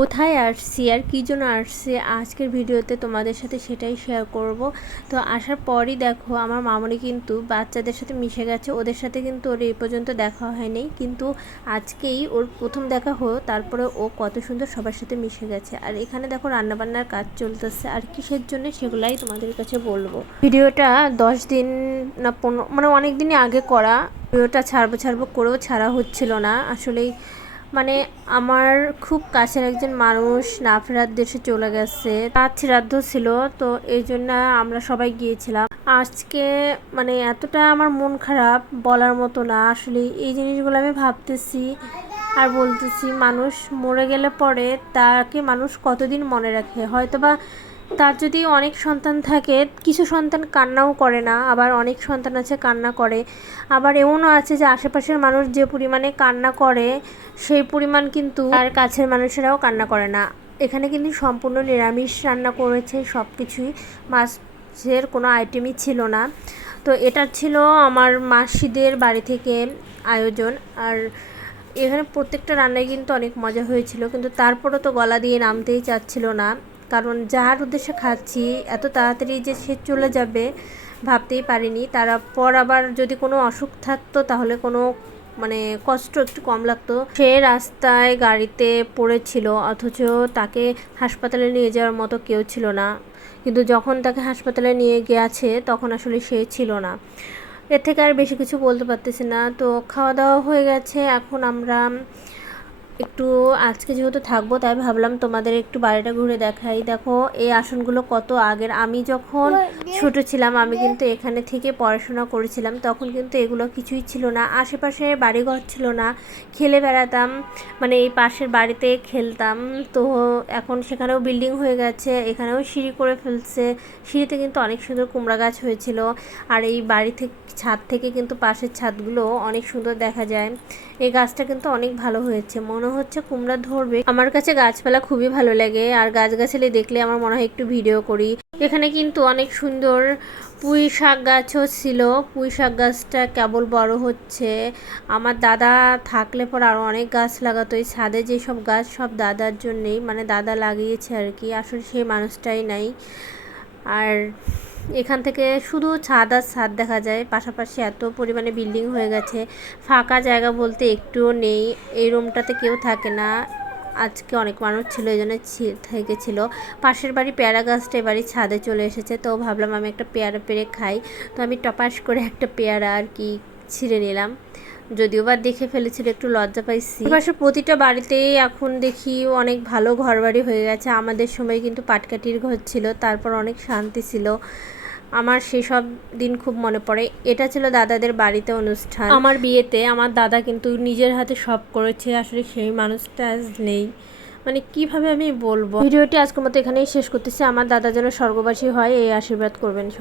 কোথায় আসছি আর কী জন্য আসছি আজকের ভিডিওতে তোমাদের সাথে সেটাই শেয়ার করব। তো আসার পরই দেখো আমার মামনি কিন্তু বাচ্চাদের সাথে মিশে গেছে, ওদের সাথে কিন্তু ওর এই পর্যন্ত দেখা হয়নি। কিন্তু আজকেই ওর প্রথম দেখা হলো, তারপরে ও কত সুন্দর সবার সাথে মিশে গেছে। আর এখানে দেখো রান্নাবান্নার কাজ চলতেছে, আর কিসের জন্য সেগুলাই তোমাদের কাছে বলব। ভিডিওটা দশ দিন না পনেরো মানে অনেক দিনই আগে করা, ভিডিওটা ছাড়বো ছাড়বো করেও ছাড়া হচ্ছিল না। আসলেই মানে আমার খুব কাছের একজন মানুষ না ফেরার দেশে চলে গেছে। তার শ্রাদ্ধ ছিল, তো এই জন্য আমরা সবাই গিয়েছিলাম। আজকে মানে এতটা আমার মন খারাপ বলার মতো না। আসলে এই জিনিসগুলো আমি ভাবতেছি আর বলতেছি, মানুষ মরে গেলে পরে তাকে মানুষ কতদিন মনে রাখে? হয়তোবা তার যদি অনেক সন্তান থাকে, কিছু সন্তান কান্নাও করে না, আবার অনেক সন্তান আছে কান্না করে। আবার এমনও আছে যে আশেপাশের মানুষ যে পরিমাণে কান্না করে, সেই পরিমাণ কিন্তু তার কাছের মানুষেরাও কান্না করে না। এখানে কিন্তু সম্পূর্ণ নিরামিষ রান্না করেছে সব কিছুই মাছের কোনো আইটেমই ছিল না। তো এটা ছিল আমার মাসিদের বাড়ি থেকে আয়োজন। আর এখানে প্রত্যেকটা রান্নায় কিন্তু অনেক মজা হয়েছিল, কিন্তু তারপরও তো গলা দিয়ে নামতেই চাচ্ছিল না। কারণ যার উদ্দেশ্যে খাচ্ছি, এত তাড়াতাড়ি যে সে চলে যাবে ভাবতেই পারিনি। তারা পর আবার যদি কোনো অসুখ থাকতো তাহলে কোনো মানে কষ্ট একটু কম লাগতো। সে রাস্তায় গাড়িতে পড়েছিল, অথচ তাকে হাসপাতালে নিয়ে যাওয়ার মতো কেউ ছিল না। কিন্তু যখন তাকে হাসপাতালে নিয়ে গেছে, তখন আসলে সে ছিল না। এর থেকে আর বেশি কিছু বলতে পারতেছি না। তো খাওয়া দাওয়া হয়ে গেছে। এখন আমরা একটু আজকে যেহেতু থাকব তাই ভাবলাম তোমাদের একটু বাড়িটা ঘুরে দেখাই। দেখো এই আসনগুলো কত আগের। আমি যখন ছোট ছিলাম আমি কিন্তু এখানে থেকে পড়াশোনা করেছিলাম। তখন কিন্তু এগুলো কিছুই ছিল না। আশেপাশে বাড়িঘর ছিল না। খেলে বেড়াতাম মানে এই পাশের বাড়িতে খেলতাম। তো এখন সেখানেও বিল্ডিং হয়ে গেছে এখানেও সিঁড়ি করে ফেলছে। সিঁড়িতে কিন্তু অনেক সুন্দর কুমড়া গাছ হয়েছিল। আর এই বাড়ি থেকে ছাদ থেকে কিন্তু পাশের ছাদগুলো অনেক সুন্দর দেখা যায়। এই গাছটা কিন্তু অনেক ভালো হয়েছে। মনে হচ্ছে কুমড়া ধরবে। আমার কাছে গাছপালা খুবই ভালো লাগে আর গাছগাছালি দেখলে আমার মনে হয় একটু ভিডিও করি। এখানে কিন্তু অনেক সুন্দর পুঁই শাক গাছও ছিল। পুঁই শাক গাছটা কেবল বড় হচ্ছে। আমার দাদা থাকলে পর আরও অনেক গাছ লাগাতো। এই ছাদে যেসব গাছ সব দাদার জন্যেই মানে দাদা লাগিয়েছে আর কি। আসলে সেই মানুষটাই নাই। আর এখান থেকে শুধু ছাদ আর ছাদ দেখা যায়। পাশাপাশি এত পরিমাণে বিল্ডিং হয়ে গেছে। ফাঁকা জায়গা বলতে একটুও নেই। এই রুমটাতে কেউ থাকে না। আজকে অনেক মানুষ ছিল, এই জন্য থেকেছিল পাশের বাড়ি পেয়ারা গাছটা এবারই ছাদে চলে এসেছে। তো ভাবলাম আমি একটা পেয়ারা পেরে খাই। তো আমি টপাস করে একটা পেয়ারা আর কি ছিঁড়ে নিলাম। যদিও বা দেখে ফেলেছিল একটু লজ্জা পাইছি। পাশে প্রতিটা বাড়িতেই এখন দেখি অনেক ভালো ঘর বাড়ি হয়ে গেছে। আমাদের সময় কিন্তু পাটকাটির ঘর ছিল তারপর অনেক শান্তি ছিল। আমার সেসব দিন খুব মনে পড়ে। এটা ছিল দাদাদের বাড়িতে অনুষ্ঠান। আমার বিয়েতে আমার দাদা কিন্তু নিজের হাতে সব করেছে আসলে সেই মানুষটা আজ নেই। মানে কীভাবে আমি বলব? ভিডিওটি আজকের মতো এখানেই শেষ করতেছি। আমার দাদা যেন স্বর্গবাসী হয় এই আশীর্বাদ করবেন সব